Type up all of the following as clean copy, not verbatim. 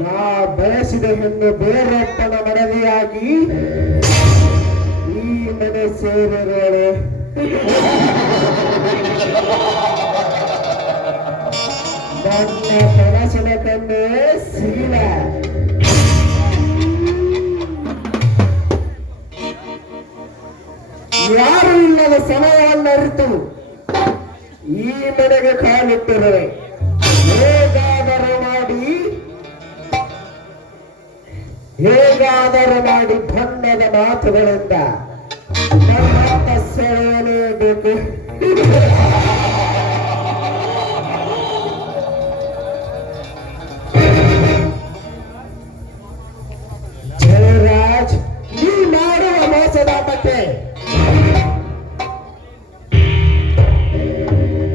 ನಾ ಬಯಸಿದ ಹೆಣ್ಣು ಬೇರೊಬ್ಬನ ಮನವಿಯಾಗಿ ಈ ಮನೆ ಸೇರಿರೋಳು. ನನ್ನ ಕನಸಿನ ಕಣ್ಣೆ ಸೀಲ. ಯಾರು ಇಲ್ಲದ ಸಮಯವನ್ನರಿತು ಈ ಮನೆಗೆ ಕಾಲಿಟ್ಟಿರುವೆ. ಹೇಗಾದರೂ ಮಾಡಿ ಬಣ್ಣದ ಮಾತುಗಳಿಂದ ನನ್ನ ಸೆಳೆಯಲೇಬೇಕು. ಜಯರಾಜ್, ನೀ ಮಾಡುವ ಮೋಸದಾಟಕ್ಕೆ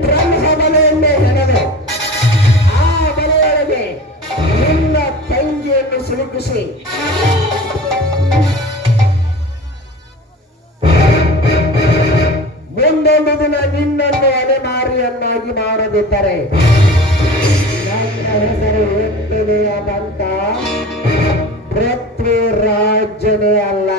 ಬ್ರಹ್ಮಬಲೆಯನ್ನೇ ಹೆಣೆದು ಆ ಬಲೆಯೊಳಗೆ ನಿನ್ನ ತಂಗಿಯನ್ನು ಸಿಲುಕಿಸಿ ಮುಂದೊಂದು ದಿನ ನಿನ್ನನ್ನು ಅಲೆಮಾರಿಯನ್ನಾಗಿ ಮಾಡದಿದ್ದರೆ ನನ್ನ ಹೆಸರು ಎತ್ತನೆಯ ಬಂತ ಪೃಥ್ವಿರಾಜನೇ ಅಲ್ಲ.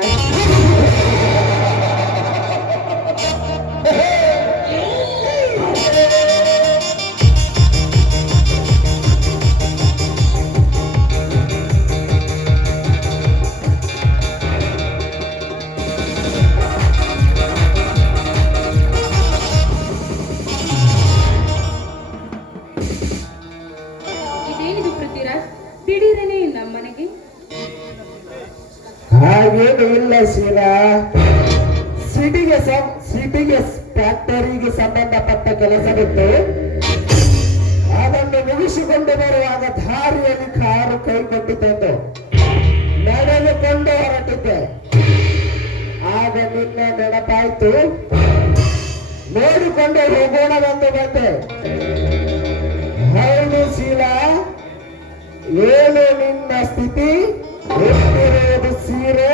ಹಾಗೇನು ಇಲ್ಲ ಶೀಲಾ. ಸಿಟಿಗೆ ಫ್ಯಾಕ್ಟರಿಗೆ ಸಂಬಂಧಪಟ್ಟ ಕೆಲಸವಿತ್ತು. ಅದನ್ನು ಮುಗಿಸಿಕೊಂಡು ಬರುವಾಗ ದಾರಿಯಲ್ಲಿ ಕಾರು ಕೈಗೊಂಡಿದ್ದೆಂದು ನಡೆದುಕೊಂಡು ಹೊರಟಿದ್ದೆ. ಆಗ ನಿನ್ನ ನೆನಪಾಯ್ತು. ನೋಡಿಕೊಂಡು ಹೋಗೋಣವೆಂದು ಬಂದೆ. ಹೌದು ಶೀಲಾ, ಏನು ನಿನ್ನ ಸ್ಥಿತಿ? ಎತ್ತಿರೋದು ಸೀರೆ,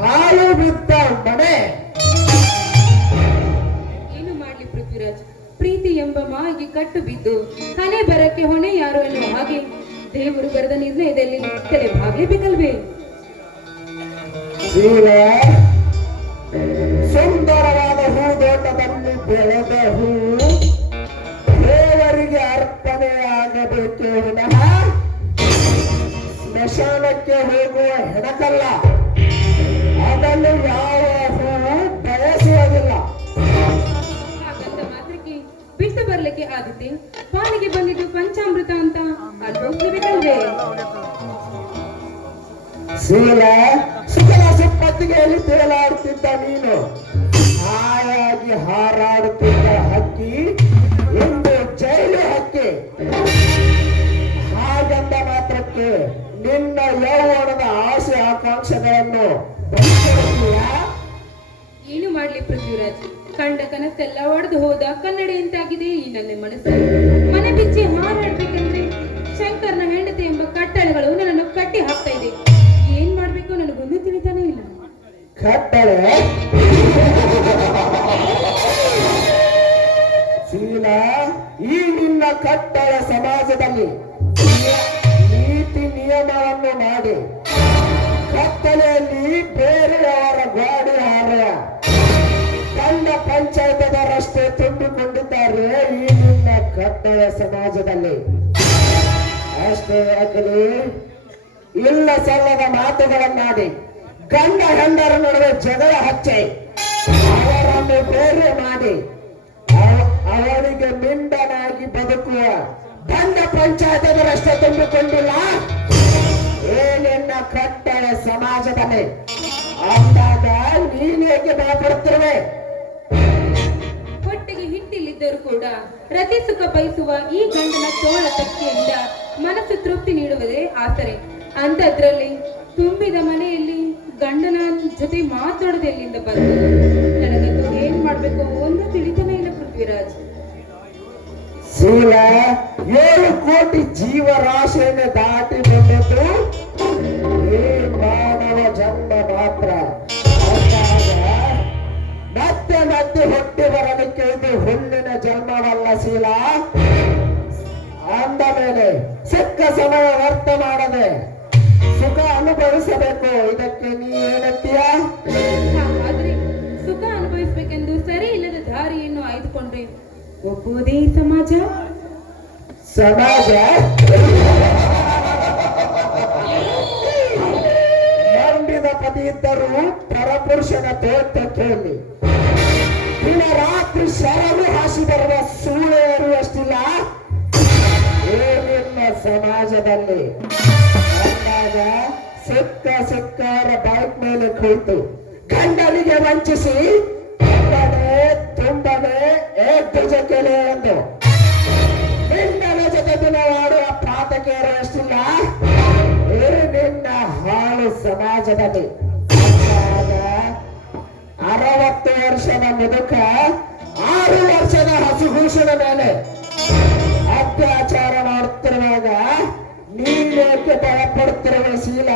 ಹಾಲು ಬಿದ್ದ ಮನೆ. ಏನು ಮಾಡ್ಲಿ ಪೃಥ್ವಿರಾಜ್, ಪ್ರೀತಿ ಎಂಬ ಮಾಗಿ ಕಟ್ಟು ಬಿದ್ದು ಹಣೆ ಬರಕ್ಕೆ ಹೊಣೆ ಯಾರು ಎನ್ನುವ ಹಾಗೆ ದೇವರು ಬರೆದ ನಿರ್ಣಯದಲ್ಲಿ ತಲೆ ಭಾಗಲೇಬೇಕಲ್ವೇ? ಸೀರೆ ಸುಂದರವಾದ ಹೂದೋಟದಲ್ಲಿ ಬೆಳೆದ ಹೂ ದೇವರಿಗೆ ಅರ್ಪಣೆಯಾಗಬೇಕೇ ವಿನಃ ಸ್ಮಶಾನಕ್ಕೆ ಹೋಗುವ ಹೆಣಕಲ್ಲ. ಅದನ್ನು ಯಾವ ಹೂವು ಬಯಸುವುದಿಲ್ಲ. ಹಾಗಂತ ಮಾತ್ರಕ್ಕೆ ಬಿಟ್ಟು ಬರ್ಲಿಕ್ಕೆ ಆದಿತ್ತೆ. ಪಾಲಿಗೆ ಬಂದಿದ್ದು ಪಂಚಾಮೃತ ಅಂತ ಅನುಭವಿಸಬೇಕಲ್ವೇ? ಶೀಲ, ಸುಖದ ಸುಪ್ಪತ್ತಿಗೆಯಲ್ಲಿ ತೇಲಾಡುತ್ತಿದ್ದ ನೀನು ಹಾಯಾಗಿ ಹಾರಾಡುತ್ತಿದ್ದ ಹಕ್ಕಿ ಇಂದು ಜೈಲು ಹಕ್ಕಿ. ಹಾಗಂದ ಮಾತ್ರಕ್ಕೆ ನಿನ್ನ ಯೌವನದ ಆಸೆ ಆಕಾಂಕ್ಷೆಗಳನ್ನು ಏನು ಮಾಡ್ಲಿ ಪೃಥ್ವಿರಾಜ್, ಕಂಡ ಕನಸೆಲ್ಲ ಒಡೆದು ಹೋದ ಕನ್ನಡಿಯಂತಾಗಿದೆ ಈ ನನ್ನ ಮನಸ್ಸು. ಮನೆ ಬಿಚ್ಚಿ ಹಾರಾಡ್ಬೇಕಂದ್ರೆ ಶಂಕರ್ನ ಹೆಂಡತಿ ಎಂಬ ಕಟ್ಟಳೆಗಳು ನನ್ನನ್ನು ಕಟ್ಟಿ ಹಾಕ್ತಾ ಇದೆ. ಏನ್ ಮಾಡ್ಬೇಕು ನನಗೊಂದು ತಿಳಿತಾನೆ ಇಲ್ಲ. ಕಟ್ಟಳೆ ಶೀಲಾ, ಈ ನಿನ್ನ ಕಟ್ಟಳೆ ಸಮಾಜದಲ್ಲಿ ನೀತಿ ನಿಯಮವನ್ನು ಮಾಡಿ ಕತ್ತಲೆಯಲ್ಲಿ ಬೇರೆಯವರ ಗಾಡಿ ಹಾರ ತನ್ನ ಪಂಚಾಯತದವರಷ್ಟೇ ತುಂಬಿಕೊಂಡಿದ್ದಾರೆ ಈ ನಿನ್ನ ಕಟ್ಟಳೆ ಸಮಾಜದಲ್ಲಿ. ಅಷ್ಟೇ ಆಗಲಿ, ಇಲ್ಲ ಸಲ್ಲದ ಮಾತುಗಳನ್ನಾಡಿ ಗಂಡ ಹೆಂಡರ ನಡುವೆ ಜಗಳ ಹಚ್ಚಿ ಅವರನ್ನು ಬೇರೆ ಮಾಡಿ ಅವರಿಗೆ ಮಿಂಡನಾಗಿ ಬದುಕುವ ದಂಡ ಪಂಚಾಯತದವರಷ್ಟೇ ತುಂಬಿಕೊಂಡಿಲ್ಲ ಏನೆನ್ನ ಕಟ್ಟಳೆ ಸಮಾಜದಲ್ಲಿ. ಅಂದಾಗ ನೀನೇಕೆ ಭಯಪಡುತ್ತಿರುವೆ? ಹೊಟ್ಟೆಗೆ ಹಿಟ್ಟಿಲ್ಲಿದ್ದರೂ ಕೂಡ ರತಿ ಸುಖ ಬಯಸುವ ಈ ಗಂಡನ ತೋಳ ತಕ್ಕೆಯಿಂದ ಮನಸ್ಸು ತೃಪ್ತಿ ನೀಡುವುದೇ ಆಸರೆ. ಅಂತದ್ರಲ್ಲಿ ತುಂಬಿದ ಮನೆಯಲ್ಲಿ ಗಂಡನ ಜೊತೆ ಮಾತಾಡೋದು ಎಲ್ಲಿಂದ ಬಂತು? ನನಗಂತೂ ಏನ್ ಮಾಡ್ಬೇಕು ಒಂದು ತಿಳಿತಾನೆ ಇಲ್ಲ ಪೃಥ್ವಿರಾಜ್. ಶೀಲ, 7 ಕೋಟಿ ಜೀವರಾಶಿಯನ್ನು ದಾಟಿ ಬಂದದ್ದು ಈ ಮಾನವ ಜನ್ಮ ಮಾತ್ರ. ಮತ್ತೆ ಮತ್ತೆ ಹೊಟ್ಟೆ ಬರಲಿಕ್ಕೆ ಇದು ಹುಲ್ಲಿನ ಜನ್ಮವಲ್ಲ ಶೀಲ. ಅಂದ ಮೇಲೆ ಸಿಕ್ಕ ಸಮಯ ವ್ಯರ್ಥ ಮಾಡದೆ ಸುಖ ಅನುಭವಿಸಬೇಕು. ಇದಕ್ಕೆ ನೀ ಏನಂತೀಯ? ಆದ್ರೆ ಸುಖ ಅನುಭವಿಸ್ಬೇಕೆಂದು ಸರಿ ಇಲ್ಲದ ದಾರಿಯನ್ನು ಆಯ್ದುಕೊಂಡ್ರೆ ಒಪ್ಪುವುದೇ ಸಮಾಜ. ಸಮಾಜ ನಂಬಿದ ಪತಿ ಇದ್ದರೂ ಪರಪುರುಷನ ತೋಟಕ್ಕೆಯಲ್ಲಿ ದಿನ ರಾತ್ರಿ ಶರಣು ಹಾಸಿ ಬರುವ ಸುಳ್ಳು ಇರುವಷ್ಟಿಲ್ಲ ಏನಿಲ್ಲ ಸಮಾಜದಲ್ಲಿ. ಅಂದಾಗ ಸಿಕ್ಕವರ ಬೈಕ್ ಮೇಲೆ ಕುಳಿತು ಗಂಡನಿಗೆ ವಂಚಿಸಿ ತುಂಬನೆ ಕೆಲೆ ಎಂದು ನಿನ್ನ ಜೊತೆ ದಿನವಾಡುವ ಪಾತಕೇರು ಎಷ್ಟಿಲ್ಲ ನಿನ್ನ ಹಾಳು ಸಮಾಜದಲ್ಲಿ. ಅಂದಾಗ 60 ವರ್ಷದ ಮುದುಕ 6 ವರ್ಷದ ಹಸುಗೂಸನ ಮೇಲೆ ಅತ್ಯಾಚಾರ ಮಾಡುತ್ತಿರುವಾಗ ನೀನೇಕೆ ಭಯಪಡುತ್ತಿರುವೆ ಶೀಲ?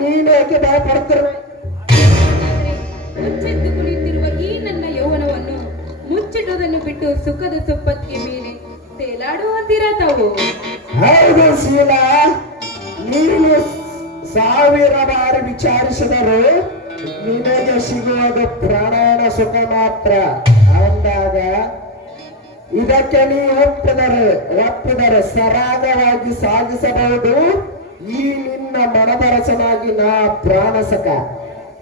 ನೀನೇಕೆ ಭಯಪಡುತ್ತಿರುವೆ? ಆದ್ರೆ ಮುಚ್ಚೆದ್ದು ಕುಳಿತಿರುವ ಈ ನನ್ನ ಯೌವನವನ್ನು ಮುಚ್ಚಿಡುವುದನ್ನು ಬಿಟ್ಟು ಸುಖದ ಸೊಪ್ಪತ್ತಿಗೆ ಮೇಲೆ ತೇಲಾಡುವಂತೀರಾ ತಾವು? ಹೌದು ಶೀಲ, ನೀನು 1000 ಬಾರಿ ವಿಚಾರಿಸಿದರು ನಿನಗೆ ಸಿಗುವುದು ಪ್ರಾಣಾಯಣ ಸುಖ ಮಾತ್ರ. ಅಂದಾಗ ಇದಕ್ಕೆ ನೀ ಒಪ್ಪಿದರೆ ಸರಾಗವಾಗಿ ಸಾಗಿಸಬಹುದು ಈ ನಿನ್ನ ಮನದರಸನಾಗಿ ನಾ ಪ್ರಾಣಸಕ.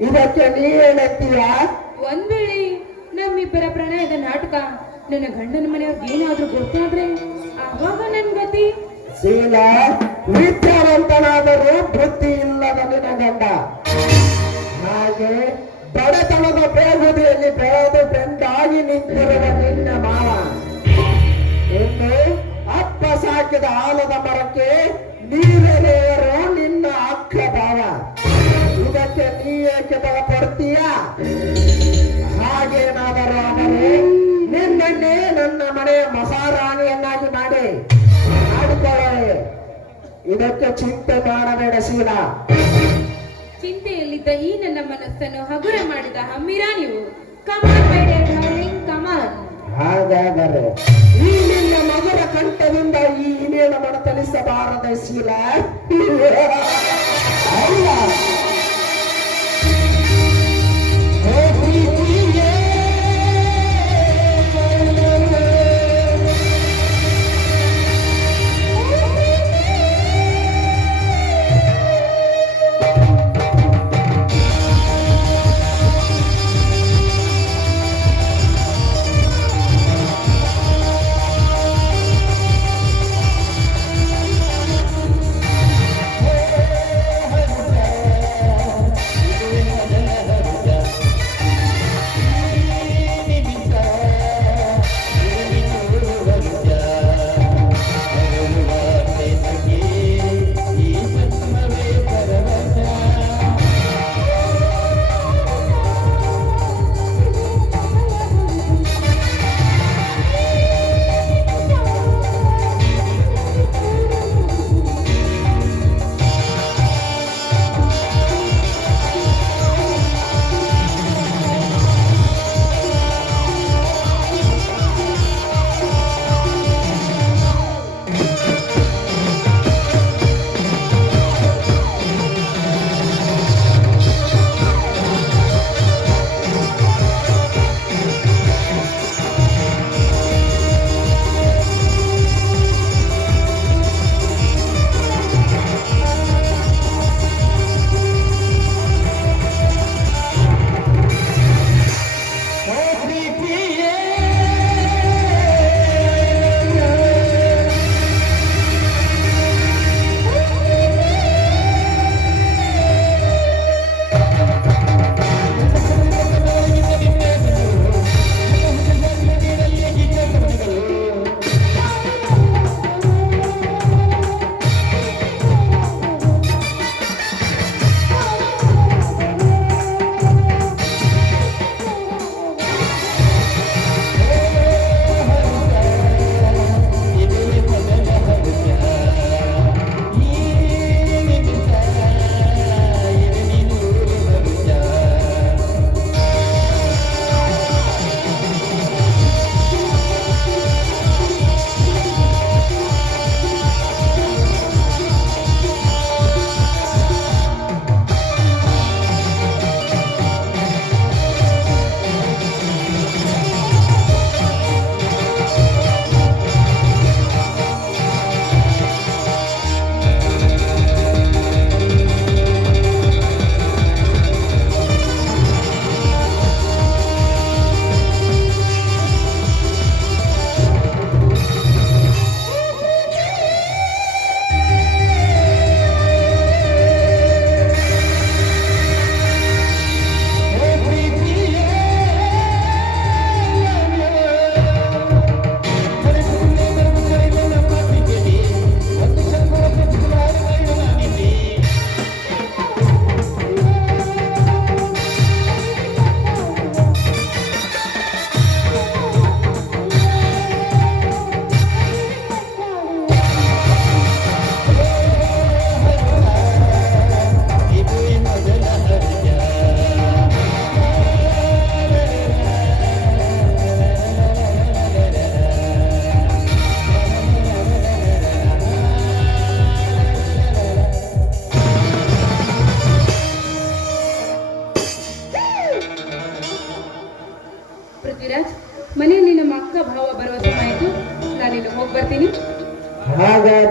ಇದಕ್ಕೆ ನೀ ಏನಂತೀಯ? ಒಂದ್ ವೇಳೆ ನಮ್ಮಿಬ್ಬರ ಪ್ರಣಯದ ನಾಟಕ ನನ್ನ ಗಂಡನ ಮನೆಯವ್ರಿಗೆ ಏನಾದ್ರೂ ಗೊತ್ತಾದ್ರೆ ಆವಾಗ ನನ್ ಗತಿ. ಶೀಲ, ವಿದ್ಯಾವಂತನಾದರೂ ಬುದ್ಧಿ ಇಲ್ಲದ ನಿನ್ನ ಗಂಡ ಹಾಗೆ ಬಡತನದ ಬೇಗುದಿಯಲ್ಲಿ ಬೆಳೆದು ಬೆಂದಾಗಿ ನಿಂತಿರುವ ನಿನ್ನ ಮಾವ ಇನ್ನು ಅಪ್ಪ ಸಾಕಿದ ಆಲದ ಮರಕ್ಕೆ ನೀರೆರೆಯರು ನಿನ್ನ ಅಕ್ಕ ಭಾವ. ಇದಕ್ಕೆ ನೀ ಏಕೆ ಭಯಪಡ್ತೀಯ? ಹಾಗೇನಾದರೂ ಆದರೆ ನಿನ್ನನ್ನೇ ನನ್ನ ಮನೆಯ ಮಹಾರಾಣಿಯನ್ನಾಗಿ ಮಾಡಿಕೊಳ್ಳೆ. ಇದಕ್ಕೆ ಚಿಂತೆ ಮಾಡಬೇಡ ಶೀಲ. ಚಿಂತೆಯಲ್ಲಿದ್ದ ಈ ನನ್ನ ಮನಸ್ಸನ್ನು ಹಗುರ ಮಾಡಿದ ಹಮ್ಮಿರಾ ನೀವು. ಕಮಾನ್ ಮೈ ಡಿಯರ್ ಡಾರ್ಲಿಂಗ್, ಕಮಾನ್. ಹಾಗಾದರೆ ಈ ನಿನ್ನ ಮಗುರ ಕಂಠದಿಂದ ಈ ಇನ್ನೇನ ಮನತಲಿಸಬಾರದ ಶೀಲ ಅಲ್ಲ.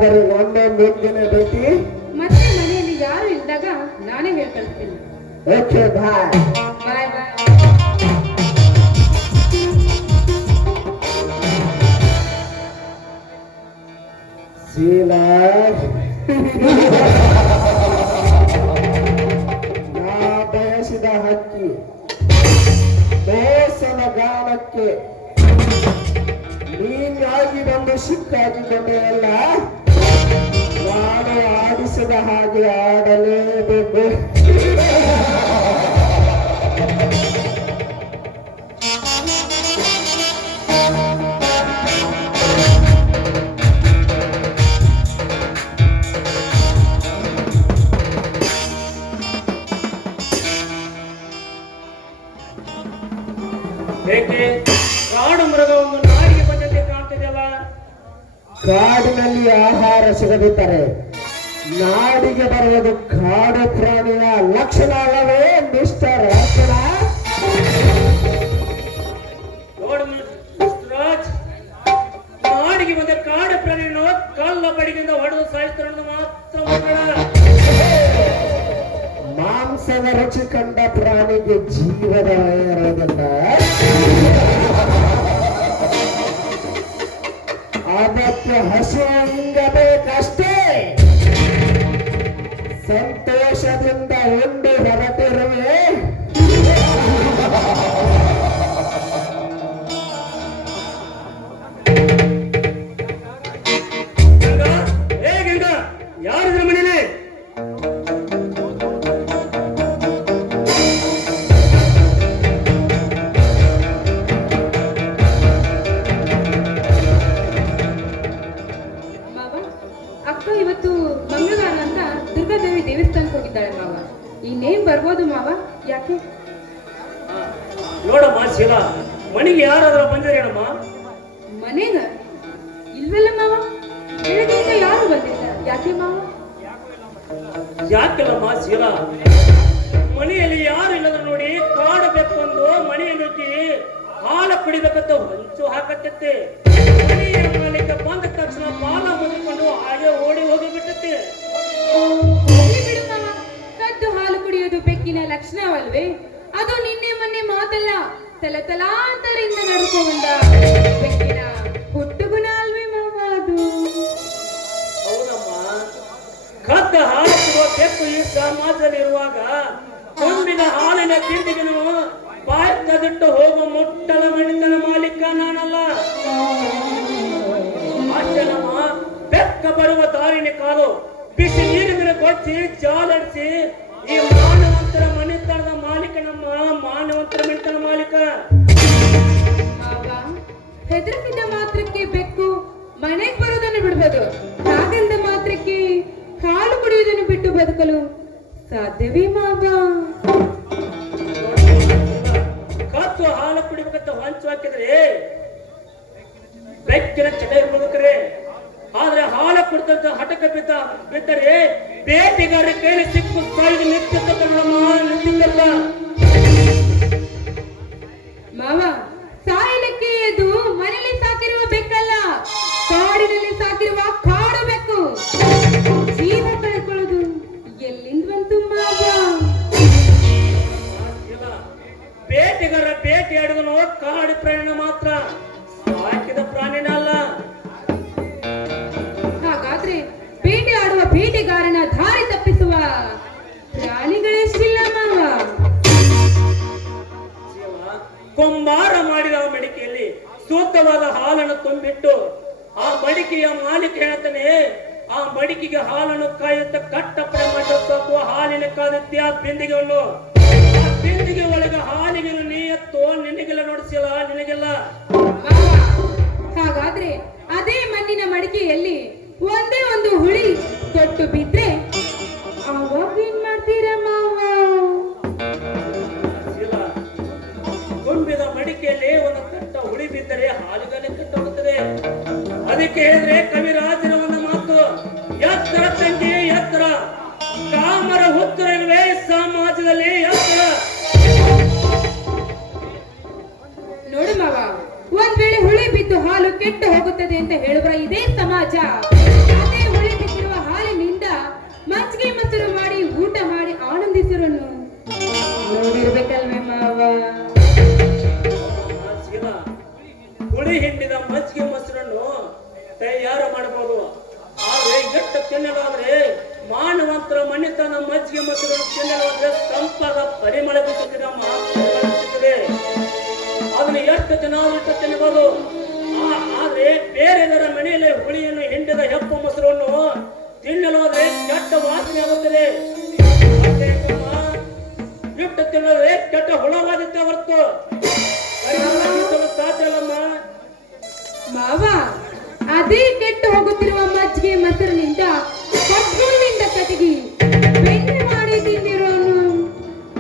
ಹಾಗಾದರೆ ಒಮ್ಮೆ ಮುಂದಿನ ಭೇಟಿ. ಮತ್ತೆ ಮನೆಯಲ್ಲಿ ಯಾರು ಇದ್ದಾಗ ನಾನೇ ಹೇಳ್ಕಳಿಸ್ತೀನಿ. Okay bye. ಬಾಯ್ ಬಾಯ್. ಶೀಲಾ, ನಾ ಬಯಸಿದ ಹಕ್ಕಿ ಮೋಸದ ಗಾನಕ್ಕೆ ನೀನಾಗಿ ಬಂದು ಸಿಕ್ಕಾಗಿಕೊಂಡೆಯಲ್ಲ, ನಾನು ಆಡಿಸಿದ ಹಾಗೆ ಆಡಲೇಬೇಕು. ಏಕೆ ಕಾಡು ಮೃಗ ಒಂದು ನಾಡಿಗೆ ಬಂದಂತೆ ಕಾಣ್ತಿದೆಯಲ್ಲ? ಕಾಡಿನಲ್ಲಿ ಆಹಾರ ಸಿಗದಿದ್ದರೆ ನಾಡಿಗೆ ಬರುವುದು ಕಾಡು ಪ್ರಾಣಿಯ ಲಕ್ಷಣ ಅಲ್ಲವೇ ಮಿಸ್ಟರ್ ಅರ್ಜುನ? ನೋಡು ಮಿಸ್ಟರ್ ರಾಜ್, ನಾಡಿಗೆ ಬಂದ ಕಾಡು ಪ್ರಾಣಿಯನ್ನು ಕಲ್ಲ ಬಡಿಗಿಂದ ಹೊಡೆದು ಸಾಯಿಸ್ತಾರೆ ಮಾತ್ರ ಮಕ್ಕಳ. ಮಾಂಸದ ರುಚಿ ಕಂಡ ಪ್ರಾಣಿಗೆ ಜೀವದ ಇರೋದಿಲ್ಲ, ಅದಕ್ಕೆ ಹಸುವಂಗಬೇಕಷ್ಟೇ. ಸಂತೋಷದಿಂದ ಉಂಡು ಹೊರಟಿರುವೆ. ಗಂಗಾ, ಏ ಗಂಗಾ, ಯಾರಿದ್ರ ಮನೇಲಿ? ಮಾವ, ಅಕ್ಕ ಇವತ್ತು ಮಂಗಳವಾರ ಅಂತ ದುರ್ಗಾದೇವಿ ದೇವಸ್ಥಾನಕ್ಕೆ ಹೋಗಿದ್ದಾಳೆ ಮಾವ. ಇನ್ನೇನ್ ಬರ್ಬೋದು ಮಾವ? ಯಾಕೆ? ನೋಡಮ್ಮ ಶೀಲಾ, ಮನೆಗೆ ಯಾರಾದ್ರೂ ಬಂದಿರೇನಮ್ಮ? ಮನೆಗ ಇಲ್ವಲ್ಲ ಮಾವ, ಬೆಳಗ್ಗೆಯಿಂದ ಯಾರು ಬಂದಿಲ್ಲ. ಯಾಕೆ ಮಾವ? ಯಾಕಿಲ್ಲಮ್ಮ ಶೀಲಾ, ಮನೆಯಲ್ಲಿ ಯಾರು ಇಲ್ಲದ್ರು ನೋಡಿ ಕಾಡು ಬೆಕ್ಕೊಂದು ಮನೆಯ ನುಗ್ಗಿ ಹಾಲು ಕುಡಿಬೇಕಂತ ಹೊಂಚು ಹಾಕತ್ತೆ. ಮನೆಯ ಮಾಲೀಕ ಬಂದ ತಕ್ಷಣ ಬಾಲ ಮುಗಿಕೊಂಡು ಹಾಗೆ ಓಡಿ ಹೋಗಿ ಬಿಟ್ಟತ್ತೆ. ಹೋಗ್ಲಿ ಬಿಡು ಮಾವ, ಕದ್ದು ಹಾಲು ಕುಡಿಯೋದು ಬೆಕ್ಕಿನ ಲಕ್ಷಣವಲ್ವೇ? ಅದು ನಿನ್ನೆ ಮೊನ್ನೆ ಮಾತಲ್ಲ, ತಲತಲಾಂತರಿಂದ ನಡ್ಕೊ ಬಂದ ಬೆಕ್ಕಿನ ಹುಟ್ಟುಗುಣ ಅಲ್ವೇ ಮಾವ ಅದು? ಹೌದಮ್ಮ, ಕದ್ದ ಹಾಲು ಕೊಡುವ ಬೆಕ್ಕು ಈ ಸಮಾಜದಲ್ಲಿ ಇರುವಾಗ ತುಂಬಿದ ಹಾಲಿನ ತಿಂಡಿಗೆನು ಬಾಯ್ತದಿಟ್ಟು ಹೋಗುವ ಮುಟ್ಟಲ ಮಣಿತನ ಮಾಲೀಕ ನಾನಲ್ಲ. ಅಷ್ಟೇನಮ್ಮ, ಬೆಕ್ಕ ಬರುವ ದಾರಿನ ಕಾಲು ಬಿಸಿ ನೀರಿನ ಕೊಚ್ಚಿ ಜಾಲಡಿಸಿ ಈ ಮಾನವಂತರ ಮನೆತನದ ಮಾಲೀಕ ನಮ್ಮ ಮಾನವಂತರ ಮನೆತನ ಮಾಲೀಕ. ಮಾವ, ಹೆದರಿಸಿದ ಮಾತ್ರಕ್ಕೆ ಬೆಕ್ಕು ಮನೆಗೆ ಬರೋದನ್ನು ಬಿಡ್ಬೋದು, ಹಾಗಂದ ಮಾತ್ರಕ್ಕೆ ಹಾಲು ಕುಡಿಯುವುದನ್ನು ಬಿಟ್ಟು ಬದುಕಲು ಸಾಧ್ಯವೇ ಮಾವ? ಕತ್ತು ಹಾಲು ಕುಡಿಬೇಕಂತ ಹೊಂಚು ಹಾಕಿದ್ರೆ ಬೆಕ್ಕಿನ ಚಟ ಬದುಕ್ರೆ, ಆದ್ರೆ ಹಾಲು ಕುಡಿದಂತ ಹಠಕ ಬಿದ್ದರೆ ಬೇಟೆಗಾರ ಕೈಲಿ ಸಿಕ್ಕು ಸಾಯಿದು ನಿಂತಿದ್ದಲ್ಲ. ಮಾವ, ಸಾಯಲಿಕ್ಕೆ ಅದು ಮನೆಯಲ್ಲಿ ಸಾಕಿರುವ ಬೆಕ್ಕಲ್ಲ, ಕಾಡಿನಲ್ಲಿ ಸಾಕಿರುವ ಕಾಡು ಬೆಕ್ಕು. ಜೀವ ಕಳ್ಕೊಳ್ಳೋದು ಎಲ್ಲಿಂದ ಬಂತು ಮಾವ? ಬೇಟೆಗಾರ ಬೇಟೆಯಾಡಿದನು ಕಾಡು ಪ್ರಾಣಿನ ಮಾತ್ರ, ಸಾಕಿದ ಪ್ರಾಣಿನ ಅಲ್ಲ. ಹಾಗಾದ್ರೆ ಬೇಟೆ ಆಡುವ ಬೇಟೆಗಾರನ ದಾರಿ ತಪ್ಪಿಸುವ ಪ್ರಾಣಿಗಳೆಷ್ಟಿಲ್ಲ ಮಾವ? ಕುಂಬಾರ ಮಾಡಿದ ಮಡಿಕೆಯಲ್ಲಿ ಶುದ್ಧವಾದ ಹಾಲನ್ನು ತುಂಬಿಟ್ಟು ಆ ಮಡಿಕೆಯ ಮಾಲೀಕ ಹೇಳ್ತಾನೆ, ಆ ಮಡಿಕೆಗೆ ಹಾಲನ್ನು ಕಾಯುತ್ತ ಕಟ್ಟಪಡೆ ಮಾಡುವ ಹಾಲಿನ ಕಾದತ್ತಿ ಆ ಬಿಂದಿಗೆಯನ್ನು, ಆ ಬಿಂದಿಗೆ ಒಳಗೆ ಹಾಲಿಗೆ ನೀಯತ್ತು ನಿನಗೆಲ್ಲ ನೋಡಿಸಿಲ್ಲ, ನಿನಗೆಲ್ಲ. ಮಾವ, ಹಾಗಾದ್ರೆ ಅದೇ ಮಣ್ಣಿನ ಮಡಿಕೆಯಲ್ಲಿ ಒಂದೇ ಒಂದು ಹುಳಿ ತೊಟ್ಟು ಬಿದ್ರೆ ಅವಾಗ ಏನ್ ಮಾಡ್ತೀರಾ ಮಾವ? ತುಂಬಿದ ಮಡಿಕೆಯಲ್ಲಿ ಒಂದು ಕಟ್ಟ ಹುಳಿ ಬಿದ್ದರೆ ಹಾಲಿಗಲ್ಲೇ ಕಟ್ಟೋಗುತ್ತದೆ. ಅದಕ್ಕೆ ಹೇಳಿದ್ರೆ ಕವಿರಾಜನ ಒಂದು ಮಾತು, ಎತ್ತರ ತಂಗಿ ಎತ್ತರ, ಕಾಮರ ಹುತ್ತರವೇ ಸಮಾಜದಲ್ಲಿ ಎತ್ತರ. ನೋಡು ಮಾವ, ಒಂದ್ ವೇಳೆ ಹುಳಿ ಬಿದ್ದು ಹಾಲು ಕೆಟ್ಟು ಹೋಗುತ್ತದೆ ಅಂತ ಹೇಳುವ ಇದೇ ಸಮಾಜ, ಅದೇ ಹುಳಿ ತಿನ್ನಲಾದ್ರೆ ಮಾನವಂತರ ಮನೆತನ ಮಜ್ಜಿಗೆ ಮೊಸರು ತಿನ್ನಲಾದ್ರೆ ತಂಪಾದ ಪರಿಮಳ ಬೀಸುತ್ತದೆ ಅಮ್ಮ, ಪರಿಮಳ ಬೀಸುತ್ತದೆ. ಅದನ್ನ ಎಷ್ಟು ದಿನ ಇಟ್ಟು ತಿನ್ನಬಹುದು. ಆದ್ರೆ ಬೇರೆದರ ಮನೆಯಲ್ಲಿ ಹುಳಿಯನ್ನು ಹಿಂಡಿದ ಹೆಪ್ಪು ಮೊಸರನ್ನು ತಿನ್ನಲಾದ್ರೆ ಕೆಟ್ಟ ವಾಸನೆ ಆಗುತ್ತದೆ. ಇಟ್ಟು ತಿನ್ನೋದ್ರೆ ಕೆಟ್ಟ ಹುಳವಾದಿತ್ತೆ ಹೊರತು ಪರಿಮಳ ಬೀಸಲು ಸಾಧ್ಯ ಅಲ್ಲಮ್ಮ. ಮಾವ, ಅದೇ ಕೆಟ್ಟು ಹೋಗುತ್ತಿರುವ ಮಜ್ಜಿಗೆ ಮೊಸರಿನಿಂದ ಕಟ್ಕೊಂಡಿಂದ ಕಟಗಿ ಬೆಣ್ಣೆ ಮಾಡಿ ತಿಂದಿರೋನು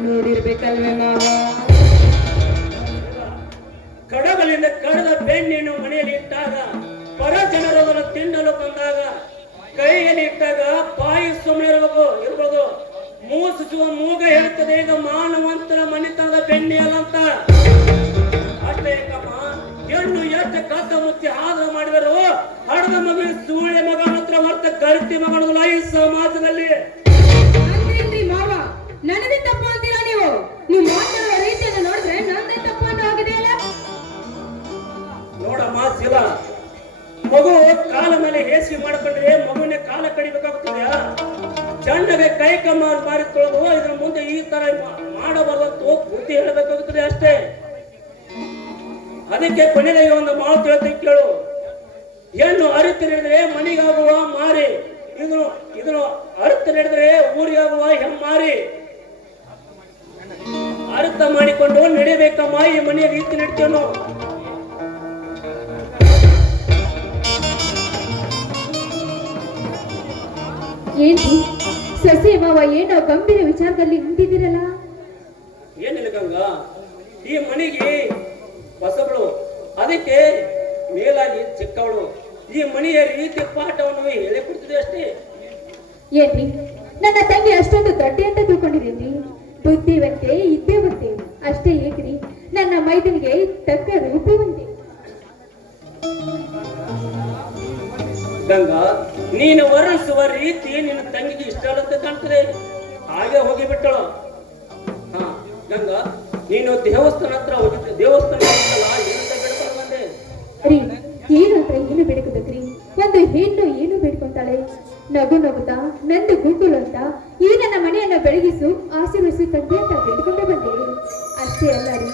ನೋಡಿರ್ಬೇಕಲ್ವೇ ಮಾವ? ಕಡಗಲಿಂದ ಕಡದ ಬೆಣ್ಣೆಯನ್ನು ಮನೆಯಲ್ಲಿ ಇಟ್ಟಾಗ ಪರ ಜನರು ಅದನ್ನು ತಿನ್ನಲು ಬಂದಾಗ ಕೈಯಲ್ಲಿ ಇಟ್ಟಾಗ ಬಾಯಿ ಸುಮ್ಮನೆ ಇರ್ಬೋದು. ಮೂಸಿಸುವ ಮೂಗ ಹೇಳ್ತದೆ ಈಗ ಮಾನವಂತರ ಮನೆತನದ ಬೆಣ್ಣೆ ಅಲ್ಲಂತ. ಅಷ್ಟೇ ಕಮ್ಮ ಹೆಣ್ಣು ಎಷ್ಟು ಕದ್ದ ಮುಚ್ಚಿ ಆದ್ರ ಮಾಡಿದರು ಹಡದ ಮಗ ಸೂಳೆ ಮಗ ಮಾತ್ರ ಹೊರತ ಕರಿತಿ ಮಗನಲ್ಲ ಈ ಸಮಾಜದಲ್ಲಿ. ಅಂದ್ರೇನ್ರಿ ಮಾವ, ನನದೇ ತಪ್ಪು ಅಂತೀರಾ ನೀವು? ನೀವು ಮಾತಾಡುವ ರೀತಿಯನ್ನು ನೋಡಿದ್ರೆ ನಂದೇ ತಪ್ಪು ಅಂತ ಆಗಿದೆಯಲ್ಲ. ನೋಡಮ್ಮ ಶಿಲ, ಮಗು ಕಾಲ ಮೇಲೆ ಹೇಸಿಗೆ ಮಾಡಿಕೊಂಡ್ರೆ ಮಗುವಿನ ಕಾಲ ಕಡಿಬೇಕಾಗುತ್ತದೆಯಾ? ಚಂಡಗೆ ಕೈ ಕಮ್ಮ ಮಾರಿ ತೊಳೆದು ಇದ್ರ ಮುಂದೆ ಈ ತರ ಮಾಡಬಾರದಂತೂ ಬುದ್ಧಿ ಹೇಳಬೇಕಾಗುತ್ತದೆ ಅಷ್ಟೇ. ಅದಕ್ಕೆ ಕೊನೆಗೆ ಒಂದು ಮಾತು ಹೇಳ್ತೀನಿ ಕೇಳು. ಹೆಣ್ಣು ಅರಿತು ನಡೆದ್ರೆ ಮನೆಗಾಗುವ ಮಾರಿ, ಇದನ್ನು ಅರಿತು ನಡೆದ್ರೆ ಊರಿಗಾಗುವ ಹೆಮ್ಮಾರಿ. ಅರ್ಥ ಮಾಡಿಕೊಂಡು ನಡೆಯಬೇಕಮ್ಮ ಈ ಮನೆಯ ರೀತಿ ನಡ್ತೇನು. ಏನ್ರಿ ಸಸಿ ಮಾವ ಏನೋ ಗಂಭೀರ ವಿಚಾರದಲ್ಲಿ ನಿಂತಿದ್ದೀರಲ್ಲ? ಏನಿಲ್ಲ ಗಂಗಾ, ಈ ಮನೆಗೆ ಹೊಸಬಳು, ಅದಕ್ಕೆ ಮೇಲಾಗಿ ಚಿಕ್ಕವಳು. ಈ ಮನೆಯ ರೀತಿ ಪಾಠವನ್ನು ಹೇಳಿಕೊಡ್ತಿದೆ ಅಷ್ಟೇ. ಏನ್ರಿ ನನ್ನ ತಂಗಿ ಅಷ್ಟೊಂದು ದೊಡ್ಡ ಅಂತ ತಿಳ್ಕೊಂಡಿದ್ದೀನಿ? ಬುದ್ಧಿವಂತೆ ಇದ್ದೇವಂತೆ ಅಷ್ಟೇ ಏಕ್ರಿ ನನ್ನ ಮೈದನಿಗೆ ತಕ್ಕ ರೂಪವಂತೆ. ಗಂಗಾ, ನೀನು ವರ್ಣಿಸುವ ರೀತಿ ನಿನ್ನ ತಂಗಿಗೆ ಇಷ್ಟ ಅಂತ ಕಾಣ್ತದೆ, ಹಾಗೆ ಹೋಗಿಬಿಟ್ಟಳು. ಹಾ ಗಂಗಾ, ನೀನು ದೇವಸ್ಥಾನ ಹತ್ರ ಹೋಗಿದ್ದೆ, ದೇವಸ್ಥಾನ ಬಂದೆ ರೀ. ಏನಂತ ಏನು ಬೇಡ್ಕೋಬೇಕ್ರಿ? ಒಂದು ಹೆಣ್ಣು ಏನು ಬೇಡ್ಕೊಂತಾಳೆ? ನಗು ನಗುತ್ತಾ ನಂದು ಗುಂಡುಳು ಅಂತ ಈ ನನ್ನ ಮನೆಯನ್ನ ಬೆಳಗಿಸು ಆಶೀರ್ವದಿಸಿ ತಂದೆ ಅಂತ ಬೇಡ್ಕೊಂಡೇ ಬಂದೆ. ಅಷ್ಟೇ ಅಲ್ಲ ರೀ,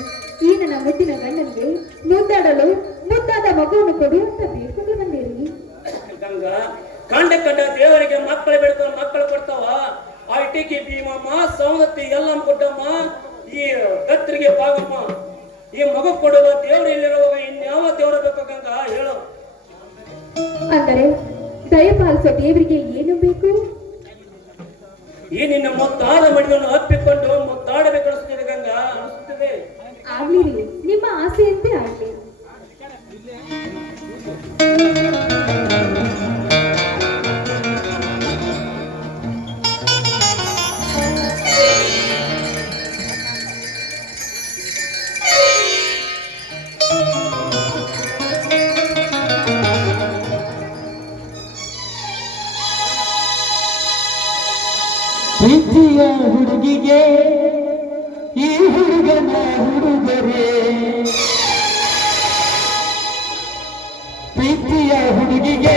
ಈ ನನ್ನ ಮುದ್ದಿನ ಗಂಡನಿಗೆ ಮುದ್ದಾಡಲು ಮುದ್ದಾದ ಮಗುವನ್ನು ಕೊಡು ಅಂತ ಬೇಡ್ಕೊಂಡೇ ಬಂದೆ ರೀ. ಗಂಗಾ, ಕಂಡ ದೇವರಿಗೆ ಮಕ್ಕಳು ಬೆಳ್ಕೊಂಡು ಮಕ್ಕಳು ಕೊಡ್ತಾವ. ಐಟಿಗೆ ಭೀಮಮ್ಮ, ಸೌಂದತ್ತಿ ಎಲ್ಲಮ್ಮ ಕೊಟ್ಟಮ್ಮ, ಈ ಕತ್ತರಿಗೆ ಬಾಗಮ್ಮ. ಈ ಮಗು ಕೊಡುವ ದೇವರು ಇಲ್ಲಿರುವಾಗ ಇನ್ಯಾವ ದೇವರು ಬೇಕು ಗಂಗಾ ಹೇಳು? ಅಂದರೆ ದಯಪಾಲಿಸೋ ದೇವರಿಗೆ ಏನು ಬೇಕು? ಈ ನಿನ್ನ ಮುದ್ದಾದ ಮಡಿಯನ್ನು ಅಪ್ಪಿಕೊಂಡು ಮುದ್ದಾಡಬೇಕು ಅನಿಸುತ್ತಿದೆ ಗಂಗಾ, ಅನಿಸುತ್ತಿದೆ. ಆಗ್ಲಿ ರೀ, ನಿಮ್ಮ ಆಸೆಯಂತೆ ಆಗ್ಲಿ. ಪ್ರೀತಿಯ ಹುಡುಗಿಗೆ ಈ ಹುಡುಗನ ಹುಡುಗರೇ, ಪ್ರೀತಿಯ ಹುಡುಗಿಗೆ